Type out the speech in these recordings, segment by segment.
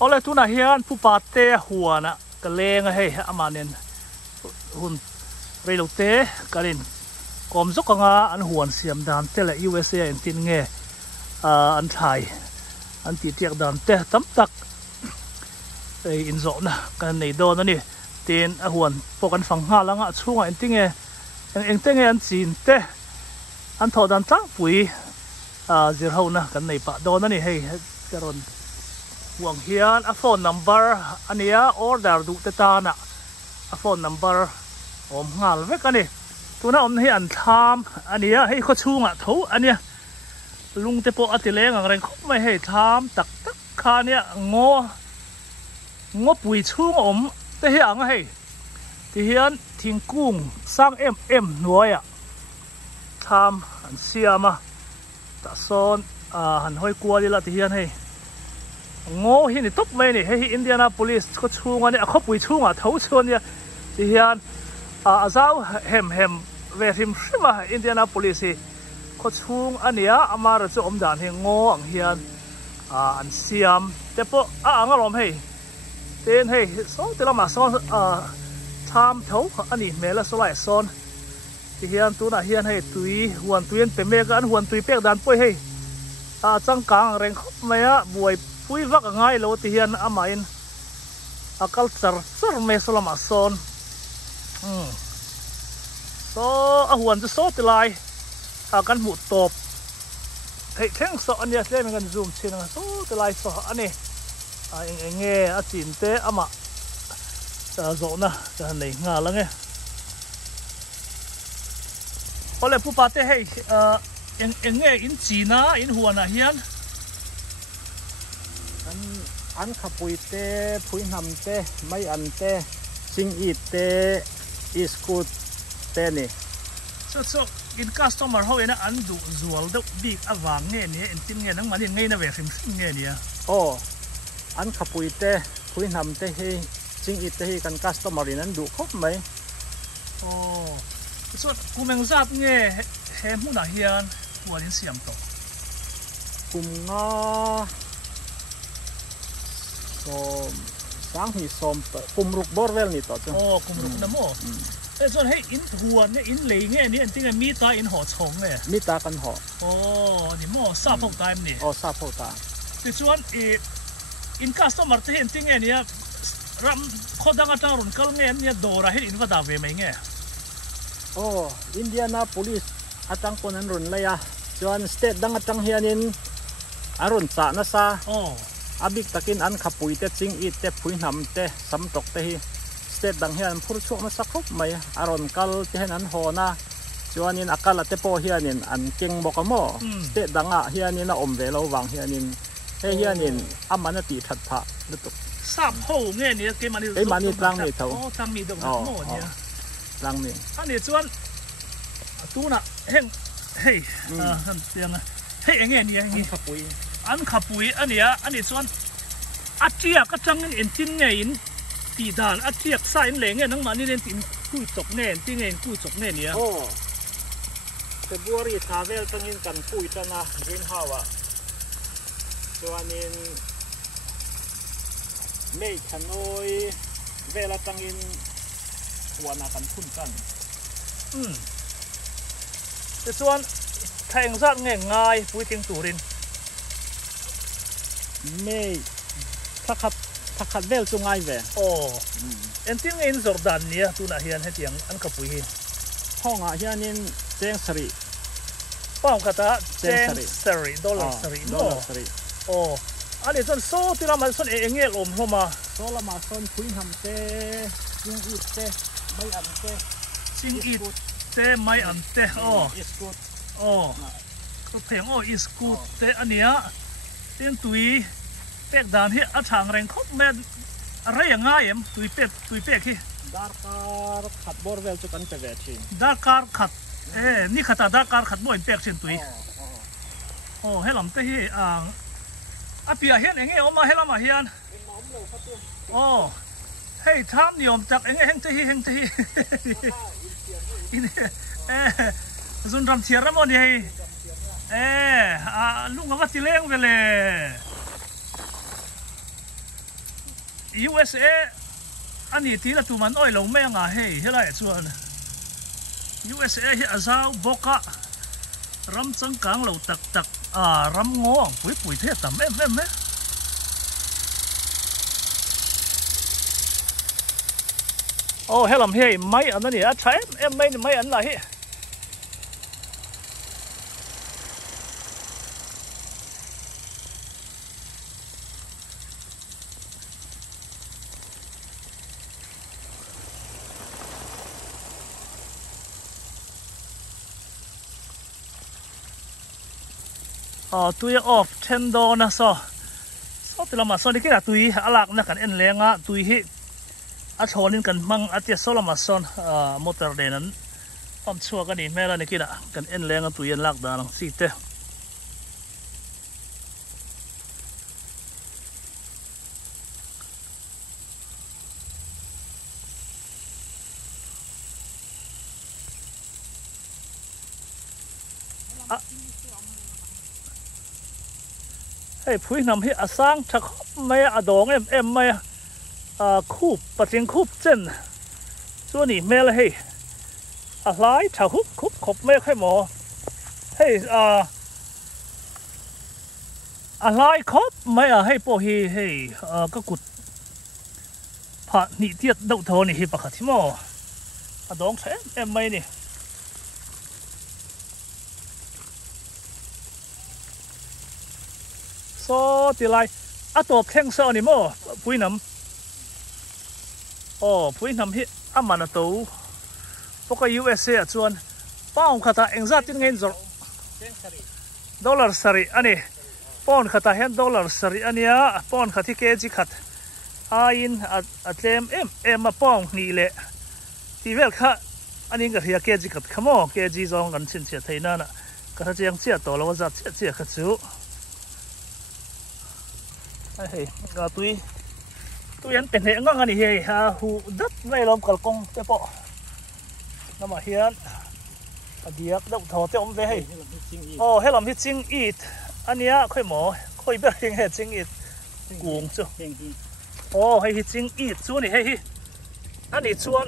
oleh tu nak hian pu pate huan na kaleng hei amanen hun relo te kalin kom zok anga an huan siam dan te le USA en tin nge an thai an ti tiak dan te tam tak ei in zo na kan nei do na ni tin a huan pokan fang nga langa chunga en tinge eng te nge an chin te an tho dan tang pui zir ho na kan nei pa do na ni hei karon huang hian a phone number ania order du te ta na a phone number om ngal vek ani tuna om hi an tham ania hei kho chunga tho ania lung te po atileng ang reng khop mai hei tham tak tak kha nia ngo pui chung om te hi ang hei ti hian thingkung sang em nuaya tham an siama ta son han hoi kwa dila ti hian hei ngo hi ni top mai ni hei Indianapolis kho chunga ni a kho pui chunga tho chon nia ti hian azau hem ve him shima Indianapolis hi kho chung ania amara chu om dan hi ngo ang hian an siam te po anga lom hei ten hei so te lama son tham tho ani mela so lai son ti hian tu na hian hei tui huan tuien pe me kan huan tui pek dan poi hei chang kang reng khop maya buai pui vak ngai lo ti hian amain a culture sar me so lama son so a huan chu so ti lai kan mu top hei theng so ania tlem kan zoom chin so ti lai so ani eng nge a chin te ama zo na ka nei nga la nge ole pu pa te hei eng nge in china in huana hian an khapui te phui nam te mai an te sing i te iskut te ni so in customer ho ena an du zual do big awang nge ni en tin nge nang mani ngei na ve sim nge ni an khapui te phui nam te hi sing i te hi kan customer in an du khop mai so kumeng zat nge he mu na hian huan in siam to kum nga som sang hi som kumruk borvel ni to chu kumruk na mo so hey in huan ne in lei nge ni an tinga mi ta in ho chong nge mi ta kan ho ni mo sa phok time ni sa phok ta ti chuan in customer te hen tinge ni ram khodanga tang run kal nge ni dora hin in wada ve mai nge Indianapolis atang konan run laya chuan state dang atang hianin arun cha na sa abik takin an khapui te ching i te phui nam te sam tok te hi state dang hian phur chuk na sakhop mai aron kal te hen an hona chuanin akala te po hianin an keng bokamo state danga hianin a om ve lo wang hianin he hianin amana ti that pha lutuk sam ho nge ni ke mani tlang ni tho tang mi dok mo ni lang ni ani chuan tu na heng hei han tiang hei nge ni ngi khapui an khapui ania ani chuan atia ka changin en tin nge in ti dan atiak sa in lenge nang mani len tin kui chok nge tin nge kui chok nge ni February travel tangin kan pui tana green hawa chuanin May Hanoi vela tangin wana kan phun kan te chuan theng zat nge ngai pui ting turin May thakhat vel chu ngai ve en tin nge in Jordan nia tu na hian hetiang an khapui hi honga hianin cheng sari pang kata cheng sari dollar sari ani chon so tira ma son engel om homa so lama son phui ham te sing i te mai an te sing i te mai an te iskut ko theng iskut te ania tin tui pek dan hi a thang reng khop me re nga em tui pek hi darkar khat borvel chu kan pe ve thi darkar khat ni khata darkar khat bo in pek chin tui helam te hi apia hian enge oma helama hian hei tham niom tak enge heng te hi zun ram thiar ramon hei lunga wa tileng vele USA อันนี้ที่ละตัวมันอ้อยเราไม่งาเฮ้ยเฮ้ยไรส่วน USA เฮ้ยอาซาวบอกะรำจังกังเราตักรำงอปุ๋ยเทียต่ำเอ็มโอ้เฮ้ยลำเฮ้ยไม่อันนั้นนี่ใช่เอ็มไม่อันไหนเฮ้ยตุยออฟ$10นะซอติละมาซอนี่ก็ตุยอลักนะกันเอ็นเลงะตุยฮิอาชอนินกันมังอาเจียโซละมาซอนมอเตอร์เดนั้นปั๊มชัวกันนี่แม่ละนี่ก็ได้กันเอ็นเลงะตุยเอ็นลักดานังสิเตเฮ้ยผู้นำให้อาสร้างชักไม่อาดองเอ็มไม่คูบปัจจัยคูบเจนส่วนนี้แม่ละเฮ้ยอะไรถ้าคูบขบไม่ค่อยหมอเฮ้ยอะไรคบไม่ให้พอเฮ้ยก็กุดผ่านี่เทียดดาวทอนี่ให้ปากที่หมออาดองใช่เอ็มไม่นี่โซ่ตีไรตัวแข้งโซ่นี่มั้งผู้นำผู้นำที่มันตัวพวกUSA ชวนป้องขัดเองจะติดเงิน$1สรีอันนี้ป้องขัดเห็น$สรีอันนี้ป้องขัดที่เกจิขัดเต็มมาป้องนี่แหละที่เวลค่ะอันนี้ก็ที่เกจิขัดขโมยเกจิจองกันเช่นเช่นไทยนั่นก็ถ้าจะยังเจียตัวเราจะเจียขัดสู้เฮ้ยก็ตัวยันเป็นเหตุงานนี่เฮ้ยหูดัดไม่ล้มกระกงเจ้าปอน้ำมาเฮียนเดียกดาวทอเจ้าอมเว้ยให้ลำที่จิงอีดอันนี้ค่อยหมอค่อยเบี้ยงให้จิงอีดกุ้งจ้ะให้จิงอีดส่วนนี้ให้อันนี้ส่วน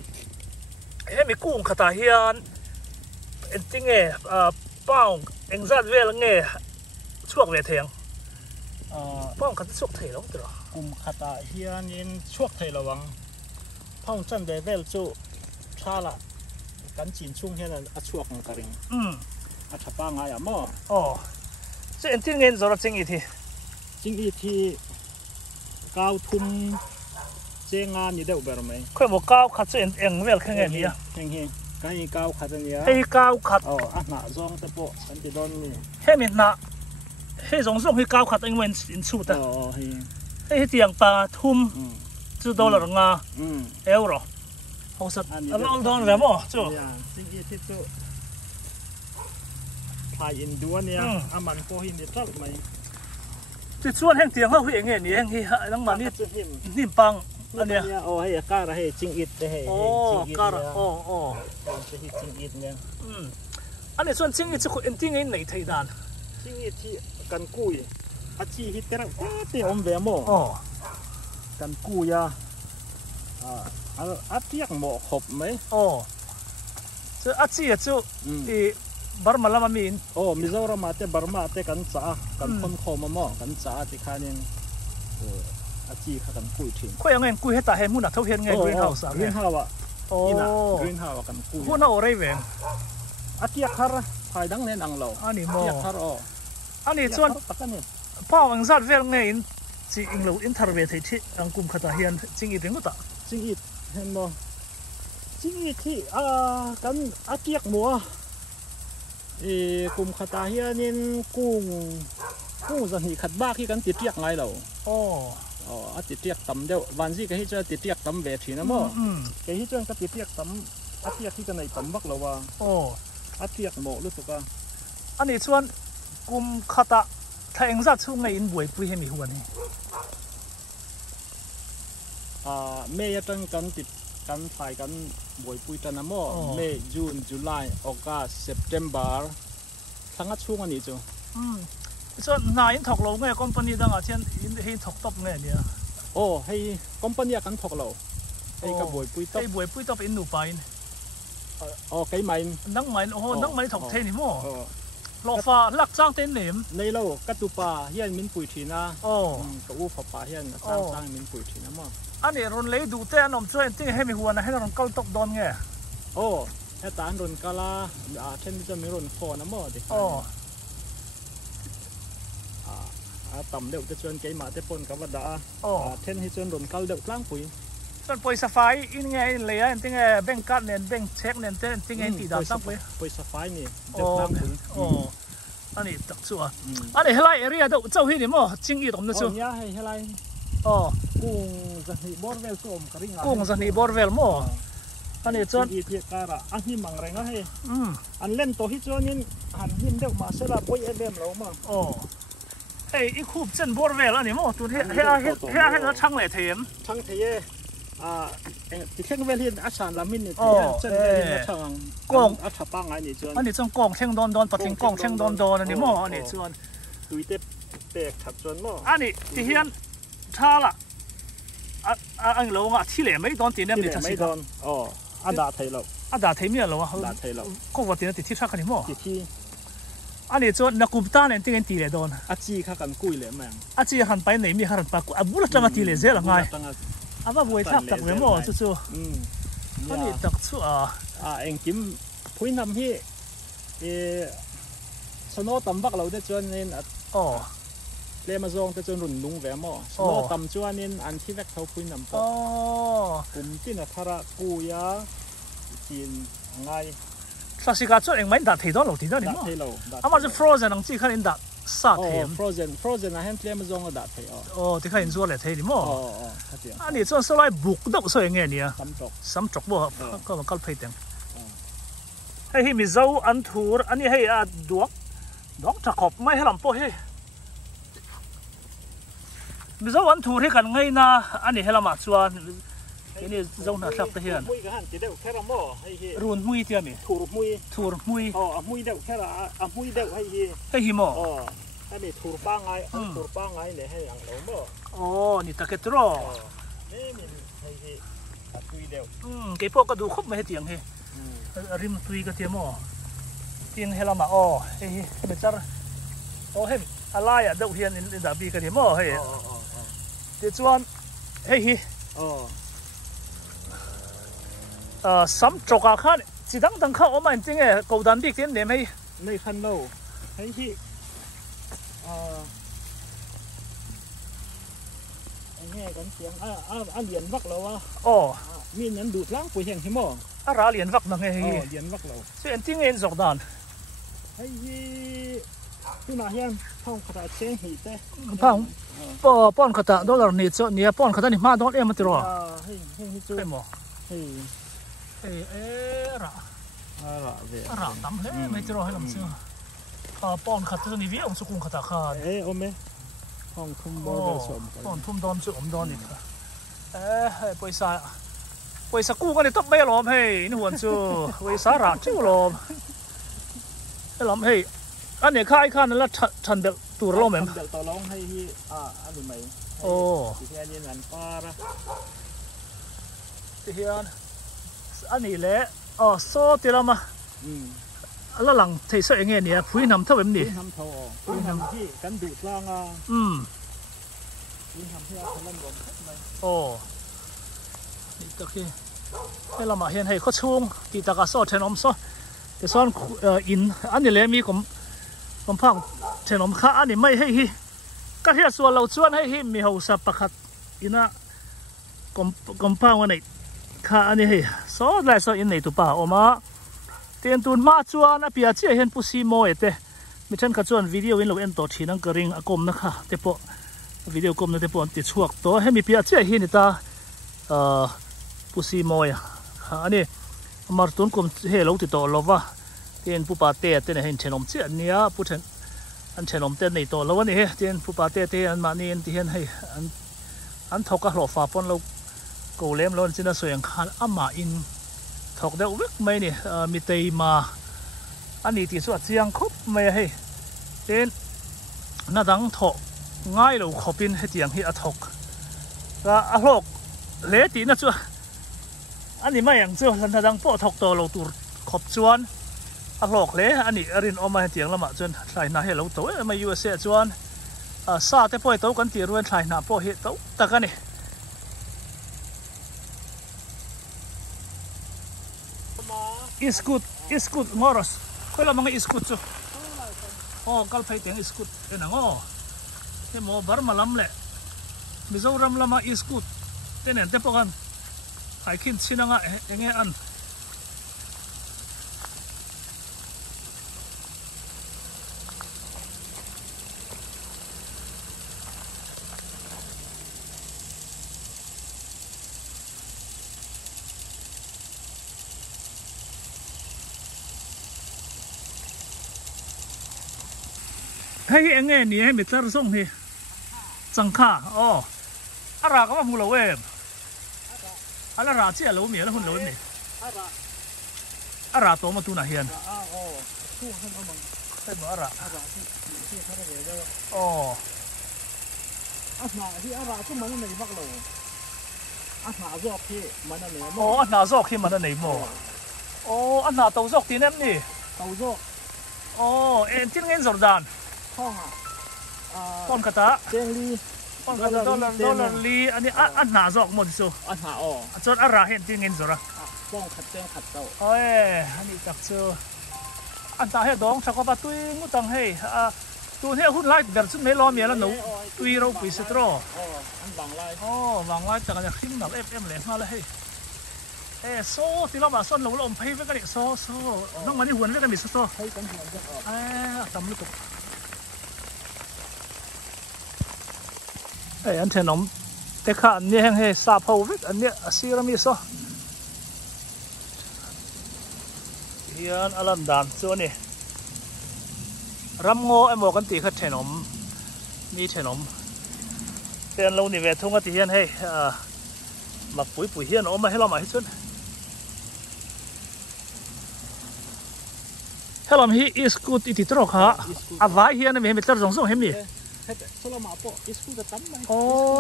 ให้มีกุ้งขัดเฮียนเอ็นจิงป้องเอ็งจัดเวลเงี้ยช่วงเวทียงป้องขัดช่วงเทลงตัวกลุ่มขัดเฮียนินช่วงเทระวังพ่องจันเดเวลจู่ชาละกันจีนช่วงเฮียนช่วงกระดิ่งทับป้างไงมั่วจะเอ็นที่เงินเราจริงอีทีก้าวทุ่มเจงานนี่เดี๋ยวแบบไหมค่อยบอกก้าวขัดจะเอ็งเวลแค่ไงเนี่ยเฮงก็ให้ก้าวขัดเนี่ยให้ก้าวขัดหน้าซองตะโปะฉันจะโดนนี่ให้มีหน้าให้สองส่งให้ก้าวขัดเองเว้นสินสุดให้เตียงปลาทุ่ม$1งา€好實，攞當嚟麼？做。自己去做。排印度呢，文過去你執咪。即係做輕電話會影嘅，你輕去能問你幫อันเนี้ยให้การให้จิงอิดให้การจะให้จิงอิดเนี่ยอันนี้ส่วนจิงอิดจะคุณจิงอิดไหนไทยด้านจิงอิดที่กันกุยอาชีฮิตแต่ละเตี้ยอมเบียโมกันกุยอาเตียงหมอขบไหมจะอาชีพจะที่บาร์มาลามามีนมิโซรามาแต่บาร์มาแต่กันจ้ากันคนโคมาหม้อกันจ้าที่ข้านี่อาชีพกันกุยทิ้งคุยยังไงกุยให้ตาเห็นมุ่นอ่ะเท่าเห็นไงกรีนเฮาส์กรีนเฮาส์นี่นะกรีนเฮาส์กันกุยพูดน่าอะไรเว้ยอาเตียคาร์ภายดังเน้นอังเราอันนี้โมคาร์อันนี้ส่วนพ่อวังซัดเวลไงจีอิงเราอินเทอร์เวทที่อังกุมขตาเฮียนจิงอีถึงก็ตาจิงอีเห็นบ่จิงอีที่กันอาเตียกหมัวกุมขตาเฮียนินกุ้งจะหีขัดบ้าที่กันติดเตียกไงเราติดเตียกต่ำเดียววันที่ก็ให้เจ้าติดเตียกต่ำเวทีนะมั้งก็ให้เจ้าก็ติดเตียกต่ำอาเตียกที่กันในต่ำบักเราว่าอาเตียกหมัวรู้สึกว่าอันนี้ส่วนกุมขตาถ้าเอ็งจะช่วงไงอินบวยปุยให้มีหัวนี่เมย์จังกันติดกันถ่ายกันบวยปุยจันนะมั้งเมย์จูนจุลายออกัสเซปเทมเบอร์ทั้งช่วงอันนี้จ้ะส่วนนายอินถกลงไงคอมพานีต่างๆเช่นอินถกตบไงเนี่ย โอ้ให้คอมพานีกันถกเราไอ้กระบวยปุยตบไอ้บวยปุยตบเป็นหนูไปอ๋อไก่ใหม่นังใหม่โอ้โหนังใหม่ถกเทนี่มั้งหล่อฟ้าลักจ้างเต้นเหนมในเรากัตุปาเฮียนมินปุ๋ยทีนะโอ้กับอูฝาป่าเฮียนจ้างมินปุ๋ยทีนะมั้งอันนี้รอนเลยดูเต้นนมช่วยติ้งให้มีหัวนะให้รอนเกาตกโดนไงโอ้ไอ้ตารอนกาลาเช่นจะมีรอนคอนะมั้งเด็กโอ้ต่ำเด็กจะชวนไก่มาเตปนกับวัดดาเช่นให้ชวนรอนกาลเด็กล้างปุ๋ยส่วนปุ๋ยสไฟอินไงเลยอ่ะติ้งไงแบ่งกัดเนี่ยแบ่งเช็คเนี่ยติ้งไงตีดาวตั้งปุ๋ยสไฟนี่เด็กล้างปุ๋ยโอ้อันนี้ตักชัวอันนี้ให้ไล่เรียดเจ้าที่นี่มั้งจริงอีตรงนั้นชัวเนี่ยให้ไล่กุ้งสันนิบอร์เวลส้มกระดิ่งกุ้งสันนิบอร์เวลมั้งอันนี้จวนอีที่การะอันนี้มังแรงนะให้อันเล่นตัวที่จวนนี้หันหินเด็กมาเสร็จปุ๋ยเอ็มเรามั้งเอ้อีคูบเส้นบอร์เวลอันนี้มั้งตัวที่ให้เราช่างเลยเทียมช่างเทียที่เท่งเวลินอาชานลามินนี่เส้นเวลินช่างกงอาชาปังอันนี้จวนอันนี้ช่างกงเช่งดอนปัดทิ้งกงเช่งดอนอันนี้มั้งอันนี้จวนตุยเตเตะขัดจวนมั้งอันนี้ที่เฮียนช้าละอันเราอ่ะที่เหลือไม่โดนตีเนี่ยไม่โดนอันดาไทยเราอันดาไทยมีอะไรวะดาไทยเราก็ว่าตีเนี่ยติดที่ชักกันนี่มั้งติดที่อันนี้จวนนักกุบตาเนี่ยตีกันตีเลยโดนอาจีข้ากันกุยเลยมั้งอาจีหันไปไหนมีหันไปกูบุรุษจังตีเลยเสียหรือไงอันว่าบวยทักตักเลยมั้งจู่ๆอันนี้ตักชัวเองกิมพูดนำที่สโนตัมบักเราได้จวนนี่เลมาซองจะจนรุ่นลุงแหวมอ่ะสโนตัมจวนนี่อันที่แวกเขาพูดนำปะกลุ่มที่นัทระกูยาจีนไงสักสิกาจวนเองไม่ดัดที่โดนหรอกที่โดนนี่มั้งอามาจะ frozen นังจีขันอินดัดซาเทียม frozen นะเห็นเลมาซองก็ดัดที่ที่ขันอินจวนเลยที่นี่มั้งอันนี้จวนสไลด์บุกดอกสวยไงเนี่ยซ้ำจกบ่ก็มันก็เพลิดให้มีเจ้าอันทูร์อันนี้ให้ดวกจะขอบไม่ให้ลำโพให้มีเจ้าอันทูร์ให้กันไงนะอันนี้ให้ละมาชวนอันนี้เจ้าหน้าสักเทียนรุนมุยเทียมีทูร์มุยมุยเด็กแค่ละมุยเด็กให้หิมให้มีทูร์ป้าไงทูร์ป้าไงเนี่ยให้อย่างเรานี่ตะเกียบรอนี่มีให้ตุยเด็กเกี่ยวพวกกระดูกครบไม่ให้เตียงให้ริมตุยก็เทียมกินให้ละมาเฮ้ยเบจาร์เห็นอะไรเด็กเฮียนอินดาบีก็เทียมเฮ้ยเดี๋ยวชวนเฮ้ยซ้ำจกอาคารจีดังเข้าออกมาจริงๆกูดันบิ๊กเทียนเนี่ยไม่ในคันเราให้ที่เงี้ยกันเสียงเหรียญวักเรามีนั้นดูดล้างปุ๋ยแห้งใช่ไหมเหรียญวักนั่งไงเหรียญวักเราเสียจริงเองสองด้านให้ที่มาเฮียนพ่องขดาเชียงหีเต้ป้อนขดาโดนเราเนี่ยป้อนขดานี่มาโดนมันตรอให้หมอระตั้มเฮ้ไม่ตรอให้ลำเสื้อป้อนขดานี่วิ่งสุกุมขดาขาดโอเมห้องทุ่มบอลสมป้อนทุ่มดอมสุกุมดอนนี่ค่ะไปสากูกันนี่ต้องไม่หลอมให้นี่หัวจูไปสาระจู่หลอมให้หลอมให้อันนี้ข้านั่นละฉันเด็กตัวร้องไหมเด็กตัวร้องให้ที่อันนี้ไหมที่เฮียนี่นั่นป้าละที่เฮียนอันนี้แหละโซ่ตีละมาแล้วหลังที่ใส่เงี้ยเนี่ยพุ้ยน้ำเท่าแบบนี้พุ้ยน้ำที่กันดูดล่างพุ้ยน้ำที่เขาเล่นบอลนี่ตะกี้ให้เรามาเห็นให้เขาช่วงที่ตะการโซ่เทนอมโซ่แต่ซ่อนอินอันนี้แหละมีกำพังเทนอมข้าอันนี้ไม่ให้ก็เฮียส่วนเราชวนให้มีหัวสับประคัดอินะกำพังวันไหนข้าอันนี้ให้โซ่ได้โซ่อินไหนตัวป่าออกมาเตียนตุนมาชวนพี่อาเจียเห็นผู้ซีโมเอเตไม่ใช่ก็ชวนวิดีโออินเราเอ็นต่อทีนั่งกระริงกลมนะคะเตปอวิดีโอกลมนั่นเตปอติดช่วงตัวให้มีพี่อาเจียเห็นนี่ตาผู้ซีโมยอันนี้มาตุนกลมเฮลูติดต่อเราว่าเตียนผู้ป่าเตะเตียนเห็นเชนอมเจียนเนี่ยผู้เชนอันเชนอมเตียนในตัวเราวันนี้เตียนผู้ป่าเตะอันมานี่ที่เห็นให้อันทอกกระหล่อฟ้าปนเรากูเลี้ยมเราจินสวยงคันอามาอินถกเดาวิกไม่เนี่ยมีเตยมาอันนี้ที่สุดเสียงครบไม่ให้เต้นน่าดังถกง่ายเราขบินให้เสียงให้ถก ก็อโลกเละตีนะจ้ะอันนี้ไม่อย่างจ้ะทันทังโปะทอกตัวเราตูขบจวนอโลกเละอันนี้อรินออกมาเจียงละมาจนใส่หน้าให้เราตัวไม่อยู่เสียจวนซาแต่พ่อยโตกันตีรวนใส่หน้าพ่อเห็ดโตแต่กันนี่is good moros ค่อยละมังis goodจ้ะอ๋อกัลไปเตียง is goodเอ็นอ๋อเนี่ยหมอบาร์มาล้ำแหละมิโซรัมละมา is good เต้นเต้นพวกกันไอ้ขินชินังอ่ะเอ็งอันให้เอ็งนี่ให้มิตรส่งที่จังค่าอ๋ออะไรก็ว่ามูลเวบอะไรราเจียเราเมียแล้วหุ่นเราเนี่ยอะไรตัวมาตัวไหนเฮียนใช่ไหมอะไรอ๋ออันหนาที่อะไรก็มันในบักโลอันหนาจอกที่มันในหม้ออ๋ออันหนาจอกที่มันในหม้ออ๋ออันหนาตัวจอกที่นั่นนี่ตัวจอกอ๋อที่เงินสดดานห้องป้อนกระตะเจงลีป้อนกระตะดอลลาร์ลีอันนี้อันหนาจอกหมดสิอันหนาอ๋อจนอะไรเห็นที่เงินสดอ่ะป้องขัดเจงขัดเต้าโอ้ยอันนี้จักเจออันตาให้ดองชักว่าตุ้ยงูตังให้ตัวนี้หุ่นไล่เดือดสุดไม่รอเมียแล้วหนูตุ้ยเราปุยสตรออันบางไล่บางไล่จากการขึ้นหนักเลยมาเลยโซ่ที่เรามาซ่อนเราอมให้ไว้กันดิโซ่น้องมันนี่หัวไว้กันดิโซ่ให้กันหัวจะทำลูกอันเทนอมแต่ข้าอันนี้ให้ซาพาววิกอันนี้ซีรามิโซ่ยันอลันดานส่วนนี้รำโง่ไอหมอกันตีขัดเทนอมนี่เทนอมเตือนเราหนิเวทงกันตียันให้หมักปุ๋ยเฮียนอมมาให้เราหมายให้ส่วนให้เราให้อิสกูติดตรอกฮะอาไว้เฮียนไม่เห็นเป็นตัวส่งเห็นมั้ยอ๋อ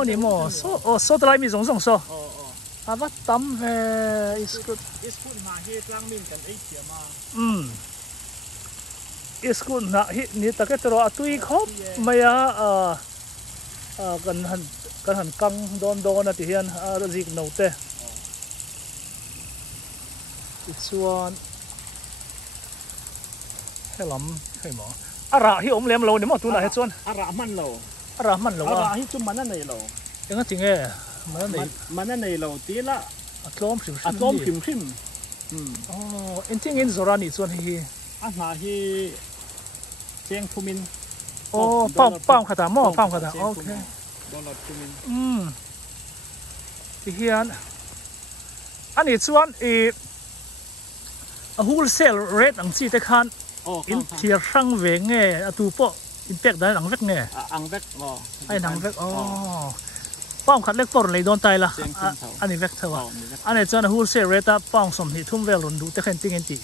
นี่หมอโซ่ตัวไรมีส่งโซ่อาวัดตั้มอิสกูมาเฮกลางมินกันไอเสียมาอิสกูนะฮินี่ตะเกียบตัวตุยครบไม่กันหันกังโดนนะที่เฮียนจิกโนเตอีกส่วนให้ล้ำให้หมออะไรที่อมเลี้ยมเราเนี่ยหมอตัวไหนให้ส่วนอะไรมันเราอะไรที่จุ่มมันนั่นในเรายังงั้นจริงมันนั่นในเราตีละอัดลมพิมอ๋ออินทิงินโซรานี่ส่วนที่อันหาที่เชียงภูมินโอ้ป้อมขตาหม้อป้อมขตาโอเคดอลลาร์ภูมินที่เฮียนอันนี้ส่วนฮูลเซลเรทอังซีแต่คันอินเทียร์ช่างเวงไงตัวพวกอินเป็กได้หนังเวกไงอังเวกไอ้หนังเวกป้องขัดเล็กปนเลยโดนตายละอันนี้เวกเท่าอันนี้จนฮูลเซลเรต้าป้องสมหิทุ่มเวลรุนดูแต่แค่ติงเงินตี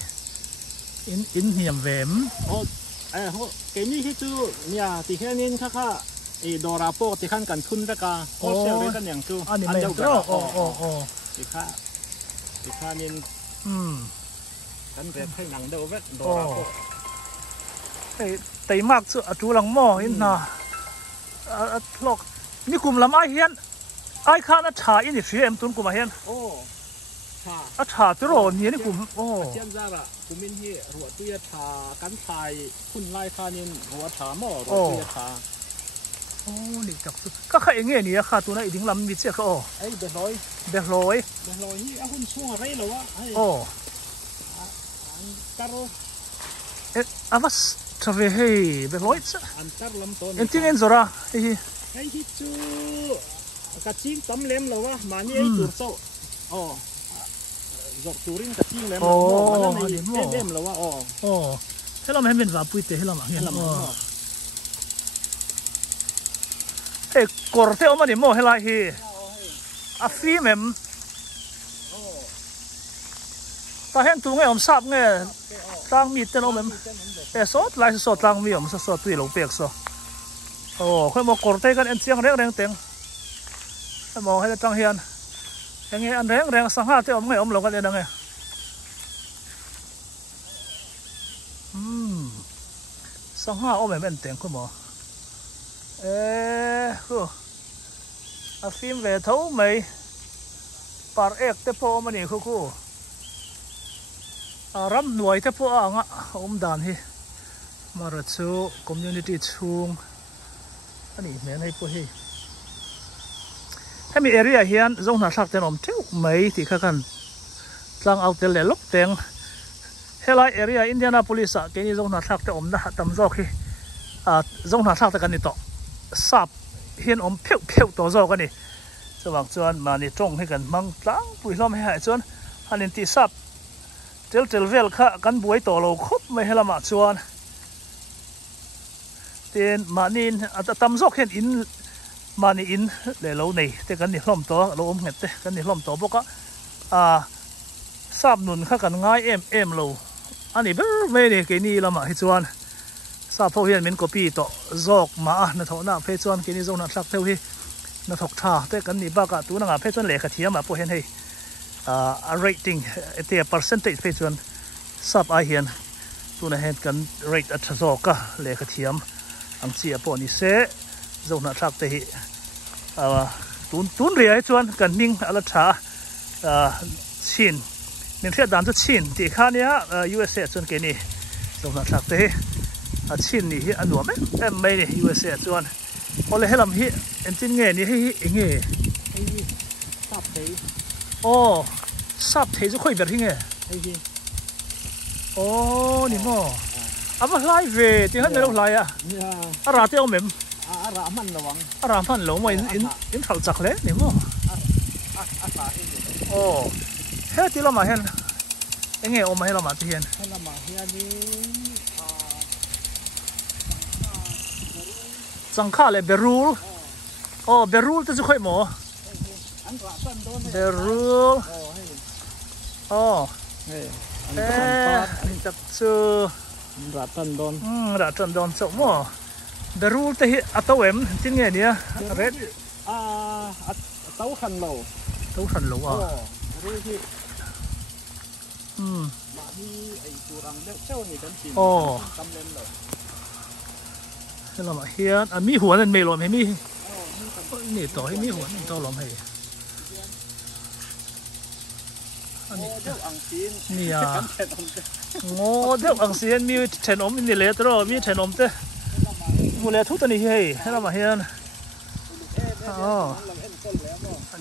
อินเหี่ยมเวมเกมนี้ที่จูเนี่ยที่แค่นี้ค่ะดอราโปที่ขั้นกันทุนไปกาฮูลเซลเรต้าอย่างจูอันนี้ไม่รู้ที่ค่านี่กันเรียกให้หนังเดาเวกดอราโปแต่มากสุดจูหลังหม้ออินนะหลอกนี่กลุ่มลำไอเฮียนไอข้านัชชาอินดิฟิเอ็มตุนกลุ่มเฮียนชาตัวโรนี่นี่กลุ่มเชียนซาระกลุ่มนี้หัวตุยชากันไทยคุณไล่ข้านี่หัวชาหม้อหัวตุยชานี่จับสุดก็แค่เงี้ยนี่ข้าตัวนั้นอีดิ้งลำมีเจ้าก็ไอ้เบลอยนี่เอาหุ่นช่วงอะไรหรอวะการ์โรอาวัสทำให้เบลอยส์อันการ์ลำต้นเอ็นที่เงินสุราไอ้ที่จูกระชิงตำเล็มหรอวะมานี่ไอ้ตัวโซ่จอกจูริงกระชิงเล็มมันนั่นไอ้เล็มหรอวะให้เราไม่เป็นว่าปุ้ยเตะให้เรามาเห็นเฮ้ยกอร์เทอมาดิโม่ให้ไรฮีอาฟีเมมตาเห็นตัวไงผมทราบไงตั้งมีเต้นเอาเมมแต่สดลายสดตั้งมีผมสดตุยหลงเปียกสดค่อยมากอร์เทกันเอ็นเสียงเร่งเต็ง mò hay là trăng hiền anh nghe ăn reng sang ha thế ông nghe ông lồng cái này đang nghe sang ha ông em tiền không mò phim về thấu mày par ek te po mani khu ram nuôi te po anga đàn hi mà rồi chú community chung anh ấy mấy này po hi hay mi area hiền giống na sắc tên ông thiếu mấy thì khácกันtrang out tên lẻ lúc tên helai area Indianapolis cái này giống na sắc tên ông đã tầm gió khi giống na sắc tên cái này to sap hiền ông phiêu to gió cái này cho bằng chuan mà này trông hay gần mang trắng bụi lom hay hại chuan anh nên tì sap tel vel kha kan buai to lo khop mai hela ma chuan ten manin tam zok hen in mani in le lo nei te kan ni hlom to lo om nget te kan ni hlom to boka sap nun kha kan ngai em lo ani ber me ni ke ni lama hi chuan sa pho hian min copy to zok ma na thona phe chuan ke ni zona thak theu hi na thok tha te kan ni ba ka tu na nga phe chuan le kha thiam ma po hen hei rating the percentage phe chuan sap a hian tu na hen kan rate at zoka le kha thiam ang chi a po ni se zona thak te hi tun ria chuan kan ning ala tha chin nin thia dan chu chin ti khania USA chuan ke ni zona thak te chin ni hi anuam em mai ni USA chuan ole helam hi entin nge ni hi nge sap te sap te chu khoi ber hi nge ni mo ama lai ve ti han me lo lai ara te om mem ara man lo wang ara man lo mai in thal chak le ni mo he ti lo ma hen enge o ma he lo ma ti hen ni chang kha le berul berul te chu khoi mo berul anh chặt chưa ra trần đòn chậu mò berul te hi atau em tin nghe nia red tấu khăn lẩu berul hi mà đi ai chùa răng đeo treo thì đến chìm tâm lên lẩu thế là mà hiền mi huấn anh mê lòm hay mi nỉ tỏi hay mi huấn to lòm hayนี่ngô đeo ăn xiên mi chèn ômนี่เลยตัวmi chèn ômเต้มูเลยทุกตัวนี้เฮ้ยให้เรามาเฮียน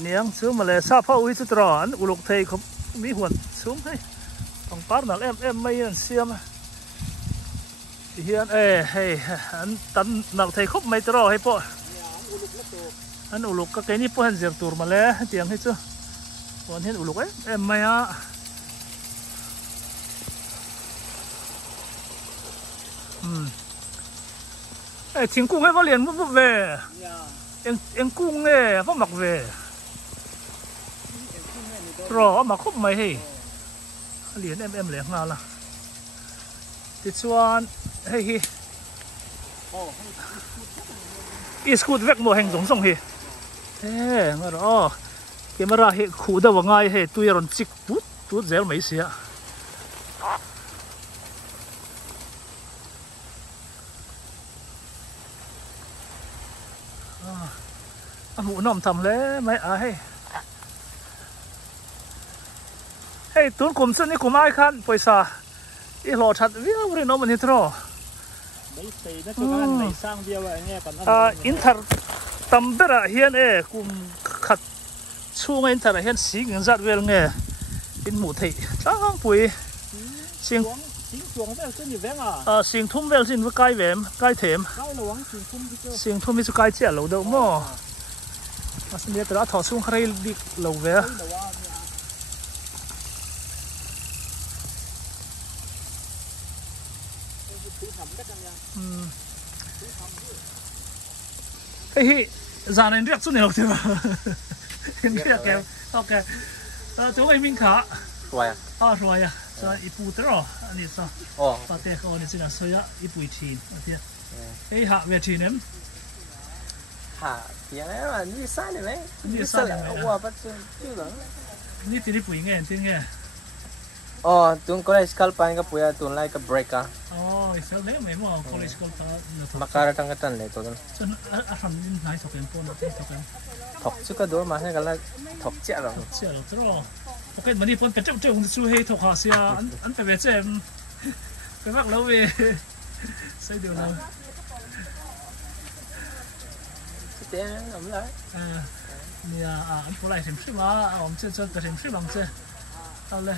เนียงซื้อมาเลยซาพ่ออุ้ยสุดร้อนอุลุกเทยเขามีหัวซุ้มให้ต้องปาร์นักเอ็มไม่ยันเสียมเฮียนเฮ้ยอันตันนักเทยครบไม่ตัวให้พ่ออันอุลุกก็แค่นี้พ่อเห็นเสียงตูร์มาเลยเตียงให้เจ้าวันเห็นอุลุกเอ็มไม่thiên cung ấy có liền mất về em cung ấy có mặc về rồi mà không mày hì liền em liền nào là thì chuan hey hi iscoot vek mo heng giống hì mà đó camera hi khu đâu ngay hì tôi rồi chích tút dẻo mấy xía mũ nằm thầm lẽ mấy hey tuấn cùng xin đi cùng ai khăn bây giờ ít lo chặt viết rồi nó mình hết rồi inter tầm bê ra hiền cùng khát chuông inter hiền xí những giật về nghe in mũ thị chắc bụi xin xin thum về xin với cái vẹm cái thềm xin thum với cái chè lẩu đâu mà mà xin biết là thọ xuống khai đi lẩu về cái già này riết chút nhiều thế mà riết kêu ok chỗ anh Minh Khả rồi rồi rồi ít bút rồi anh ấy sao và thế còn anh xin là soi ít bút chín cái hạ về chín em hả thì này mà đi sai này đi sai là qua bắt chưa rồiนี่ตีนี่ปุ๋ยเงี้ยจริงเงี้ย tuần có lại scalp anh cái bùi tuần lại cái break à อ๋ออีกสักเล็กไหมมั้งคนละสกุลตา makara tang katan le to จนทำนี่นายถกเป็นปนถกเป็น thọc chứ cái đó mà hay cái là thọc chẹt rồi เชื่อหรอตลอดถกเป็นมันนี่ปนเป็นเจ้าผมจะช่วยให้ถกหาเสียอันไปเวเจมไปพักแล้วเวใส่เดียวเลย thế ấm lại เนี่ยอันพอไรเห็นใช่ไหมผมจะกระเห็นใช่ไหมเจ้เอาเลย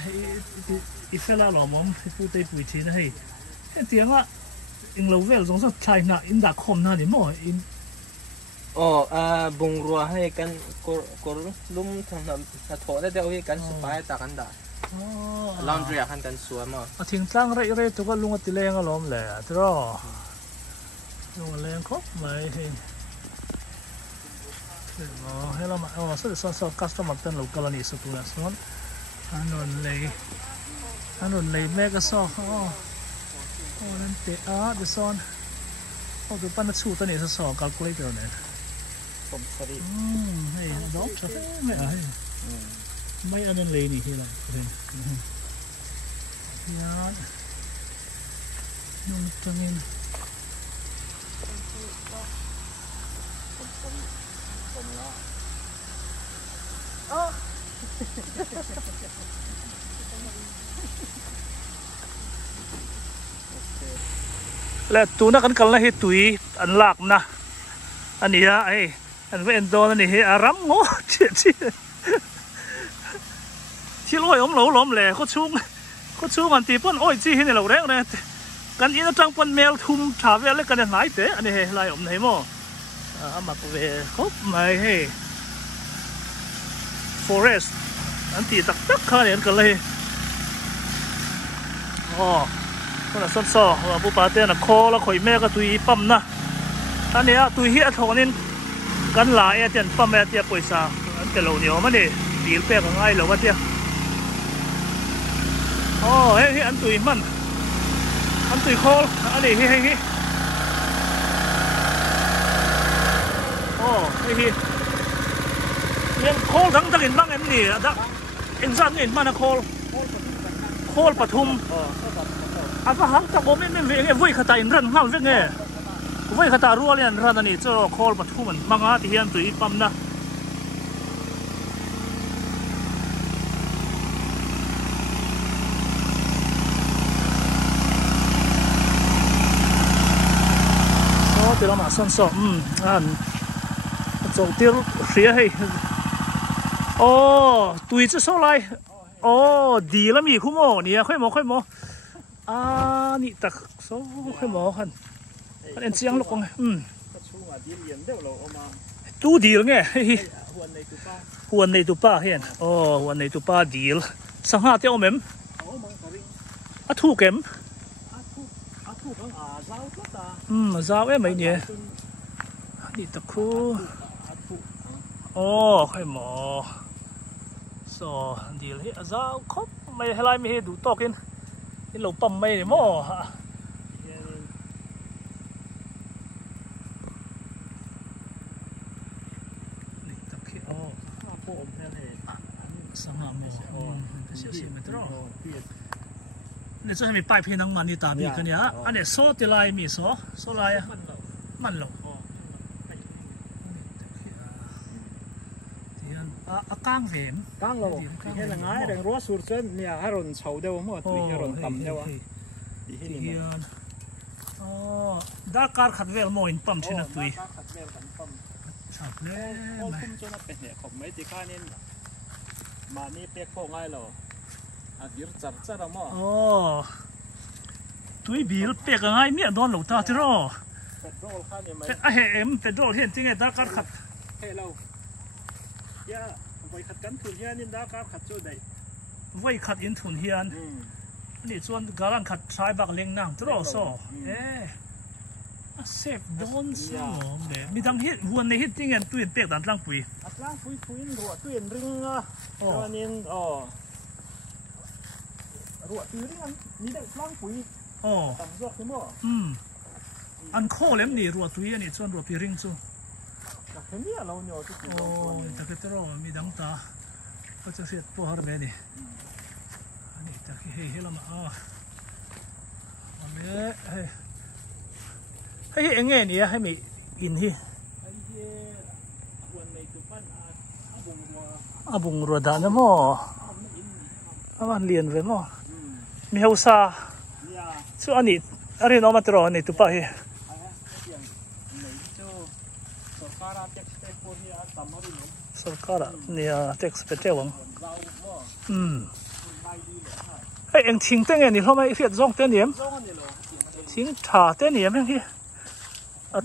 อีเฟล่าหล่อมองผู้เตยปุ๋ยทีนะเฮ้ยเตียงอ่ะอิงเราเวลสงสัยไทยน่ะอินดักคอมน่ะเดี๋ยวมั่วอินบงรัวให้กันก็ลุ่มทางนั้นถอดได้เดี๋ยวให้กันสบายตากันได้laundry หันกันสวยมั้งทิ้งตั้งเรื่อยๆตัวก็ลุงติเลงก็ล้มแหละตรอลุงแรงครบไม่เฮ้ยให้เรามาส่วนคัสตอมเป็นลูกกรณีสุดตัวส่วนอันนั้นเลยแม่ก็สอบนั่นเตะเดี๋ยวส่วนตัวปั้นชูตัวนี้สอบการคุยกันเนี่ยผมสวัสดีให้ดอกชอบไม่ไม่อันนั้นเลยนี่ที่ไรยอดนุ่งตัวนี้และตัวนักกันละเหตุตุยอันหลักนะอันนี้ฮะไออันเวนโดนอันนี้เฮอารัมโง่ที่ลอยอมหล้มแหล่เขาชุ่มกันตีป้นโอ้ยจีเห็นเราแรงเลยกันอินจังป้นแมวทุ่มชาเวลเลยกันไหนเตะอันนี้เฮลายอมไหนมั่งมาเวครบไม่เฮ forest อันตีตักข้าเนี่ยกันเลยคนละซ้อนๆผู้ป่าเต้นคอแล้วข่อยแม่ก็ตุยปั๊มนะอันนี้ตุยเหี้ยทองนี่กันหลายเตียนปั๊มแม่เตียป่วยซาอันเตลเหนียวมันนี่ดีเป๊ะง่ายเลยว่าเตียเฮ้ยอันตุยมันอันตุยคออันนี้เฮ้ยเลี้ยงโคทั้งเห็นบ้างเอ็มนี่ดักเอ็นซันเห็นมันนะโคปทุมอาก็หักตะโกไม่เวงวิ่งขตาอินรันห้ามเวงวิ่งขตารัวเลียนรันนี่เจ้าโคปทุมมันมังอาที่ยันตุยปั๊มนะเดี๋ยวเรามาส่องอันจงเตี้ยเสียให้ตุยจะโซ่ไรดีแล้วมีคุ้มเนี่ยค่อยมอนี่ตักโซ่ค่อยมอคันเอ็นเสียงลูกงตู้ดีแล้วไงหวนในตุป้าเห็นหวนในตุป้าดีลสังหารเตี้ยวเมมถูกเข็มเจ้าไม่เนี่ยนี่ตะคูค่อยหมอดีเลยเจ้าครบไม่ให้ไรไม่ให้ดูตอกินนี่เราปั๊มไม่เนี่ยมั่วนี่ตะคีสังหารหมอเสียไม่ตรอเนี่ยจะให้มีป้ายเพลงนังมันนี่ตามอีกกันเนี่ยอันนี้โซ่ตีลายมีโซ่ลายมันหลงก้างเห็มก้างเราที่เห็นง่ายแต่รัวสุดเส้นเนี่ยให้เราเฉาเดียวมั่วตุยให้เราต่ำเดียวที่เห็นดาการขัดเวลโมอินปั๊มชินะตุยชับเลยคุ้มจนเป็นเนี่ยขอบไม่ตีข้านี่มานี่เปียกโผล่ง่ายเราบิลจัดเรามั่วตุยบิลเปียกง่ายเมียโดนหลุดตาที่รอเป็นโดนเห็นจริงไงดาการขัดให้เราไว้ขัดกันทุนเฮียนินดาการขัดจุดใดไว้ขัดอินทุนเฮียนนี่ส่วนการขัดใช้บักเล็งนั่งตรอโซ่เซฟโดนโซ่เนี่ยมีทั้งฮิตหัวในฮิตจริงเงินตุยเปียกดันล่างปุ๋ยล่างปุ๋ยรัวตุยริงตอนนี้รัวตุยริงนี่ได้ล่างปุ๋ยต่ำยอดใช่ไหมอันโคเล่มนี่รัวตุยนี่ส่วนรัวตุยริงจู่ก เห็นเนี่ยเราเนี่ยที่กิน โอ้ตะกี้ตัวมีดังตาก็จะเสียตัวหาเบนี่อันนี้ตะกี้เฮ้ยเรามาอ๋ออันนี้เฮ้ยเฮ้ยเอ็งเงี้ยนี่ให้มีอินที่บุงรัวดานมั้งมันเลียนเว้ยมั้งมีเฮาซาส่วนอันนี้อะไรน้องมาตรอนี่ตุปะเฮ้สุการะเนี่ยเท็กซ์เป็นเจ้าวังเฮ้ยเอ็งทิ้งเต้นเงี้ยนี่ทำไมเฟียดซ่องเต้นเนี่ยทิ้งถ่าเต้นเนี่ยมั้งที่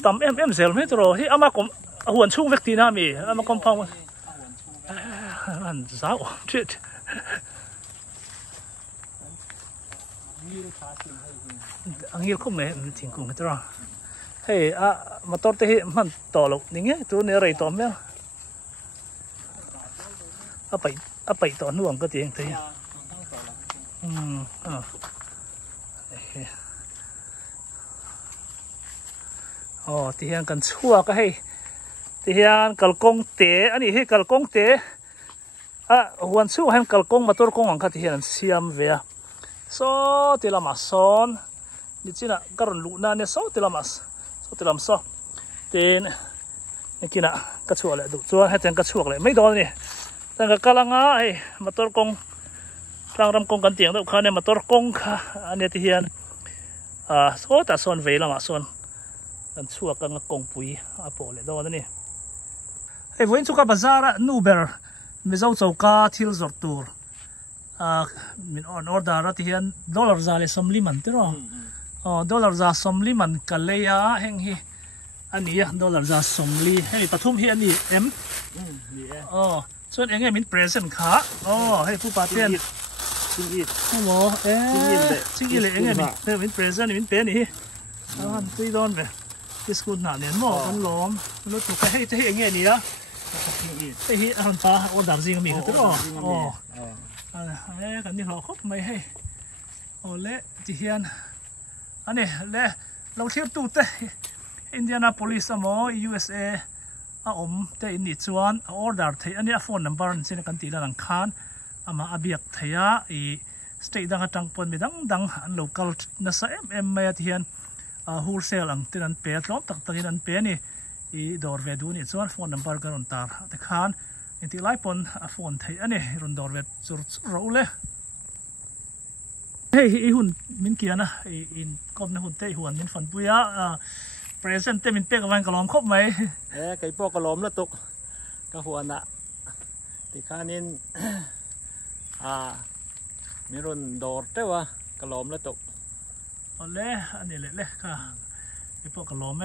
ตำเซลไม่ตรอที่อามาคมหวนชุ่งเวกตีน่ามีอามาคมพังอันสาวชิดอันนี้ก็ไม่ทิ้งกุ้งตรอเฮ้ยมาตัวเตะมันต่อหรอกนี่ไงตัวนี้อะไรต่อมั้ยไปต่อน่วงก็เตียงเตะอ๋อที่ยังกันชั่วก็ให้ที่ยังกลกงเตะอันนี้ให้กลกงเตะหวนชั่วให้กลกงมาตัวกงของข้าที่ยังเสียมเวียโซ่ที่ละมาซ้อนนี่จีน่ะการุนลูน่าเนี่ยโซ่ที่ละมาโซ่ที่ละมาโซ่เตนนี่กินอ่ะกระชัวเลยดูชัวให้เต็มกระชัวเลยไม่โดนนี่แต่ก็กำลังไอ้มาตัวกงกลางรำกงกันเตียงตัวเขาเนี่ยมาตัวกงค่ะอันนี้ที่ยังโซ่แต่ซ้อนเวละมาซ้อนกันชัวกันกงปุยอาโปเลยโดนนี่ไอ้วันสุกาบาซาระนูเบอร์มิเจ้าเจ้ากาทิลจอร์ตูร์มินออร์ดาร์ที่ยันดอลลาร์ซาเลสมลิมันที่รอดอลลาร์ซาสมลิมันกัลเลยเฮงฮีอันนี้ดอลลาร์ซาสมลีให้ปฐุมฮีอันนี้เอ็มส่วนเองมินเพรสเซนขาให้ผู้ปาเตียนซิงอีดโอ้โหซิงอีเลยเองมินเพรสเซนมินเป็นนี่อันตีโดนไปที่สกุลหนาเนี่ยมั่วกันล้อมรถถูกให้เองนี่อะไอ้ฮีอันตาโอดาร์ซิงมีกันที่รอกันนี่เราครบไม่ให้เละจีเฮียนอันนี้เละเราเทียบตู้เตะอินเดียนาโพลิสมอ USA เตะอินดิชวนออร์ดาร์เทอันนี้โฟนนัมเบอร์นี่กันตีละหลังคานมาอเบียกเทียสเตย์ดังจังปนมีดังอัน local นัสไม่ที่เฮียนwholesale อังที่นั่นเปียล้อมตักที่นั่นเปียนี่ดอร์เวดูนี่ชวนโฟนนัมเบอร์กันรุนตาแต่คานอินที่ไลปนโฟนไทยอันนี้รุนดอร์เวจุดรู้เลยเฮ้ยหุ่นมินเกียนะอินกบในหุ่นเตะหุ่นมินฝันปุยะเปรสเซนเตมินเตะกับมันกระลอมครบไหมไก่ปอกกระลอมแล้วตกกระหัวน่ะติคานินมีรุนดอร์เตวะกระลอมแล้วตกเอาเล่อันนี้เละค่ะไอ้พวกกระลอมไหม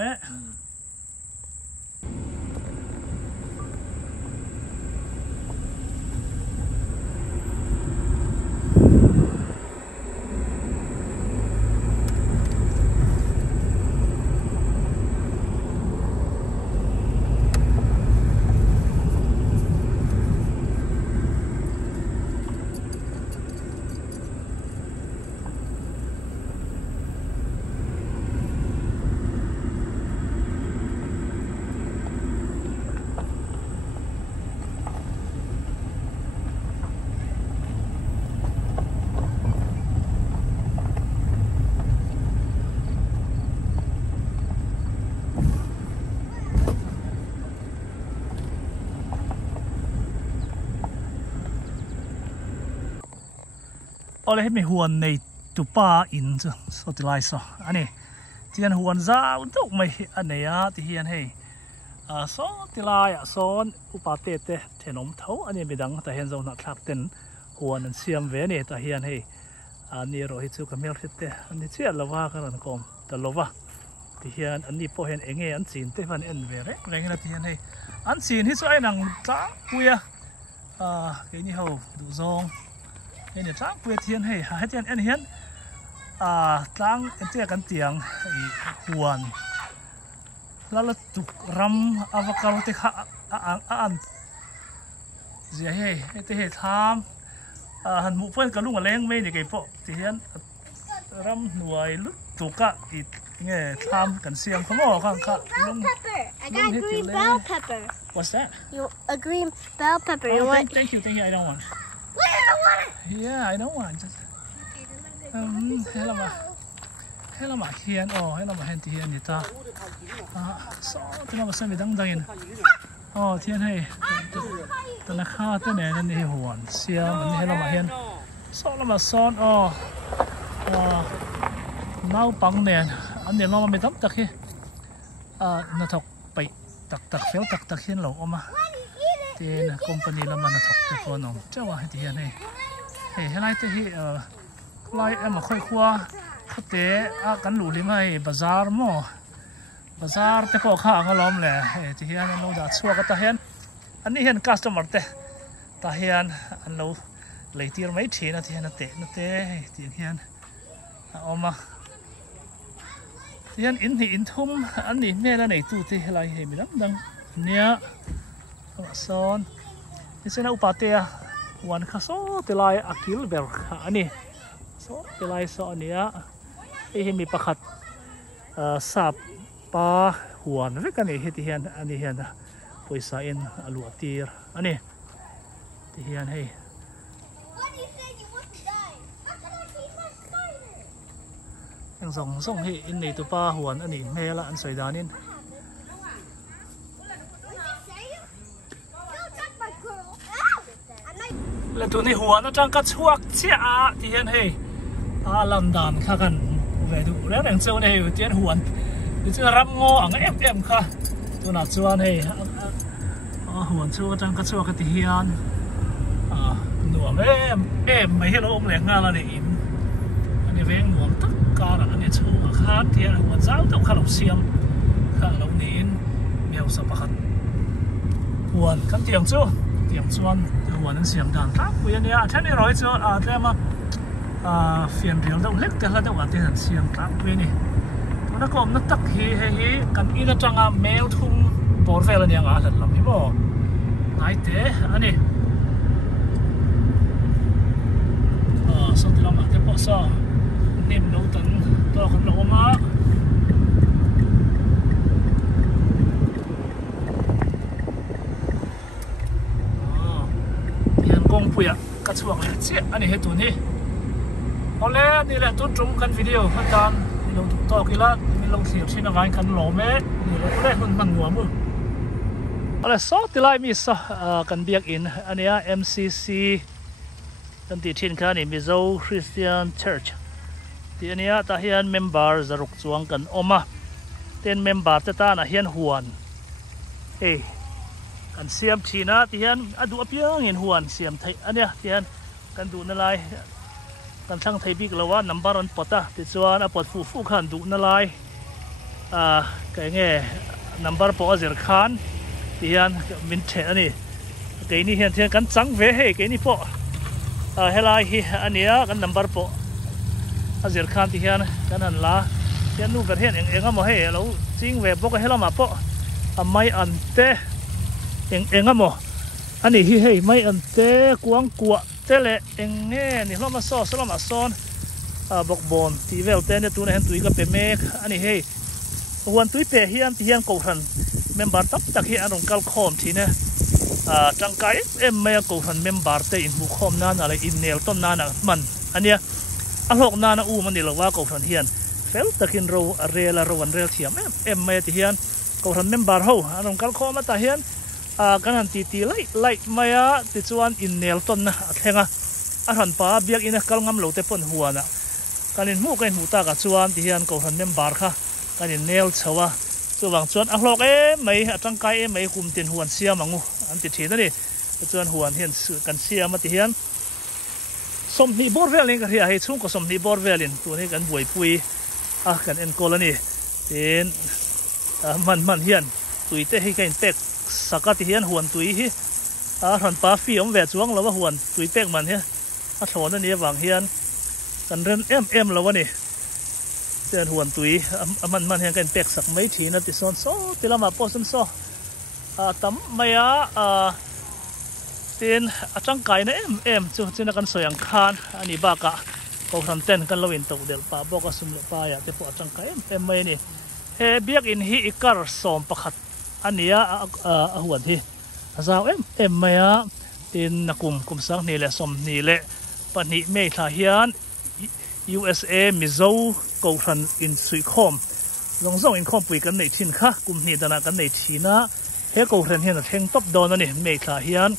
เอาเลยให้ไม่หวนในตุป้าอินจ้ะสติไลซ์อันนี้ที่ยันหวนจ้าตุกไม่อันนี้ที่ยันให้สติไลซ์สอนอุปาเตเตเทนมเท้าอันนี้ไม่ดังแต่เห็นเราหนักทักเต็นหวนเสียมเวนี่แต่ยันให้อันนี้เราให้จูกับเมลเตอันนี้เชื่อละว่ากันนะกอมแต่ละว่าที่ยันอันนี้พอเห็นเองอันจีนเตฟันเอ็นเวรแรงนะที่ยันให้อันจีนที่ช่วยนังจ้าปุยแค่นี้เขาดูซองเนี่ยจ้างเพื่อเทียนให้หาเทียนเห็นจ้างเจ้ากันเตียงหวนแล้วเราตุกรำอวกาศที่ข้าอันเสียให้ที่เหตุทำหันหมู่เพื่อนกับลุงกับเล้งไม่ได้เก็บพอที่เห็นรำหน่วยลุตุกะอี nghe tham cần xiêm không mỏ không cả Bell pepper. I got green bell pepper. What's that? A green bell pepper. You want? Thank you I don't want. Wait, I don't want it. Yeah I don't want just hay là mà hiền hay là mà hiền thì hiền người ta so thì nó mà xem bị đắng đắng thiên hay tao là khá tên này nên thì hồn xiêm mình hay là mà hiền so là mà son nấu bằng nền anh này nó mà bị đắng đặc khi nó thọc bị đặc phéo đặc hiền lẩu mà thì company là mà nó thọc cái phone nó chắc là thì hiền này hay lại thì lại em mà khơi khoaเขาเตะกันหลุดเลยไหมบาซาร์มั้งบาซาร์เตะก็ข้างก็ล้อมเลยที่เฮียนเราจะชัวก็ตาเฮียนอันนี้เฮียนคัสตอมเตะตาเฮียนอันเราเลยที่เราไม่เทนะที่เฮียนเตะที่เฮียนเอามาที่เฮียนอินทุ่มอันนี้แม่ละไหนตู้ที่อะไรเห็นไหมดังเนี้ยซ้อนที่เส้นอุปาเตะวันข้าโซ่ที่ลายอากิลเบลอันนี้โซ่ที่ลายโซ่เนี้ยที่มีประคัดสับปลาหัวนั่นกันนี่ที่เฮียนอันนี้เฮียนปุยสายอินอลูตีร์อันนี้ที่เฮียนให้ยังส่งให้อินในตัวปลาหัวอันนี้แม่ละอันสวยดานินและตัวนี้หัวนั่นจังกัดชวกเชี่ยที่เฮียนให้ลันดานข้ากันเวดูแล้วแต่งเจ้าเนี่ยเตียนหวนเจ้ารับงออ่างเอ็มค่ะตัวหน้าจวนให้หวนชัวจังก็ชัวกติเฮียนหน่วมเอ็มไม่ให้เราอมแหลงงานละเนี่ยอินอันนี้เวงหน่วมตักการอันนี้ชัวคาดเทียนหัวเจ้าต้องขลุ่เสียมข้าเราเนี่ยอินเมียวสับปะรดหวนกันเตียงชัวเตียงจวนหวนนั้นเสียงดังครับคุยอันนี้แค่นี้ร้อยชัวแต่มาเฟียนเรียวเราเล็กแต่ละตัวที่หันเสียงครับเว้ยนี่ตัวนักอมนักตักฮีกันอีนั่นจังแมวทุ่งบอลเฟลเนี่ยงาหลังลำพี่บ่ไหนเตะอันนี้สุดที่เรามาเตะปอซ่านิ่มโนตันตัวคนเรามาเฮียนกงปุยกระชวกเลยเจี๊ยอันนี้ให้ตัวนี้เอาแล้วนี่แหละต้นจงกันวิดีโอพัฒนามีลงต่อกี่ละมีลงเสียบชิ้นอะไรกันหล่อแม่นี่เราก็ได้มันหัวมือเอาแล้วซอติไลมีซอกันเบียกอินอันนี้ MCC กันติดทิ้งกันนี่มิโซคริสเตียนเชิร์ชที่อันนี้ตาเฮียนเมมเบอร์จะรุกจวงกันออกมาเต้นเมมเบอร์จะตาหน้าเฮียนหวนกันเสียมทีนะที่เฮียนดูอเพียงเห็นหวนเสียมไทยอันนี้ที่เฮียนกันดูนั่นไรกันช่างไทยบิ๊กเราว่านัมเบอร์วันปอตติดส่วนปอดฟูขันดูนั่นไรก็ยังไงนัมเบอร์ปอเซอร์ขันที่ยันมินเทอันนี้ก็นี่เห็นที่กันจังเวให้ก็นี่ปอเฮลัยอันนี้กันนัมเบอร์ปอเซอร์ขันที่ยันกันหันละที่ยันนู่นประเทศเองก็มาให้เราจริงเวบก็ให้เรามาปอไม่อันเตเองก็มาอันนี้ให้ไม่อันเตกวางกัวเตะเองนี่เรามาซ้อนเรามาซ้อนบอกบอลที่เวลเต้นเนี่ยตัวนี้เห็นตุยก็เป็นเมฆอันนี้ให้วันตุยเปย์เฮียนที่เฮียนกูหันเมมเบอร์ตับจากเฮียนองค์กัลคอมทีเนี่ยจังไกเมย์กูหันเมมเบอร์เตอินบุคคมนั่นอะไรอินเนลต้นนั่นมันอันเนี้ยอันหกนั่นมันนี่เราว่ากูหันเฮียนเฟลตะกินเราเรียลเราวันเรียลเทียมเมย์ที่เฮียนกูหันเมมเบอร์เขาอันองค์กัลคอมมาแต่เฮียนกันหันตีไล่ไม่ติดส่วนอินเนลต้นนะแข่งอันหันป้าเบียกอินกัลงำเหลวเตปนหัวนะกันอินมูกันหูตากับส่วนที่เฮียนกูหันเมมเบอร์ค่ะกันอินเนลเชว่าส่วนบางส่วนอันหลอกไม่จังไกไม่คุมตินหัวเสียมังงูอันติดทีนั่นนี่ส่วนหัวเฮียนกันเสียมาที่เฮียนสมนีบอร์เวลินกันเฮียให้ชุ่มกับสมนีบอร์เวลินตัวนี้กันบวยปุยกันเอ็นโกลนี่เป็นมันเฮียนตุยเตะให้กันเตะสักที่เฮียนหวนตุยฮีหันป้าฟีอมแหวดช่วงเราว่าหวนตุยเตะมันเฮียถอนนั่นนี่บางเฮียนกันเรนเราว่านี่เดินหวนตุยมันเฮียนกันเตะสักไม่ทีนั่นติดซ้อนโซ่ติละมาปอสันโซ่ตั้มไม่เตียนจังไก่นะจู่จีนักกันสวยงคานอันนี้บ้ากะ ก็ทันเต้นกันเราอินตกเดลป่าบอกก็สมเลป่าอยากจะปวดจังไก่ไม่นี่เฮเบียกอินฮีอีกการสอมประคัดอันนี้หัวที่สาวไม่ตินนักกุมสังนี่แหละสมนี่แหละปนิเมทาเฮียน USA มิโซก็ทันอินสุยคอมลงส่งอินคอมปุยกันในทินค่ะกุมนี่ตนากันในทีนะเฮก็ทันเฮียนเทงตบโดนนี่เมทาเฮียน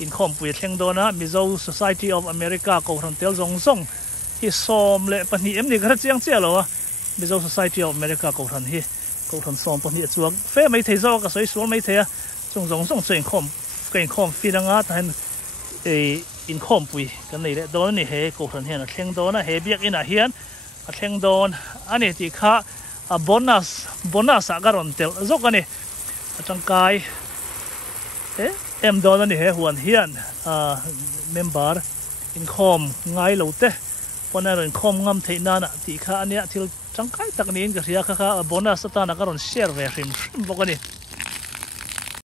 อินคอมปุยเทงโดนะมิโซ Society of America ก็ทันเตลลงส่งที่สมเลยปนินี่ก็จะเจียงเจียหรอวะมิโซ Society of America ก็ทันฮีก็ทันสอมปนิจวงเฟไม่เทโซก็สวยสวยไม่เทะส่งอินคอมก็อินคอมฟีดังอาทันอินคอมปุยกันนี่แหละโดนนี่เฮก็ทันเฮียนเทงโดนะเฮเบียกอินเฮียนเทงโดนอันนี้ที่ข้าโบนัสการันเตลจกกันนี่จังกายโดนนี่เฮหวนเฮียนเมมเบอร์อินคอมง่ายเหล่าเต้ปนอะไรอินคอมงามเทน่านะที่ข้าอันนี้ที่จังกายตักนี้ก็เสียข้าโบนัสตานะการันเชียร์เวริมบอกกันนี่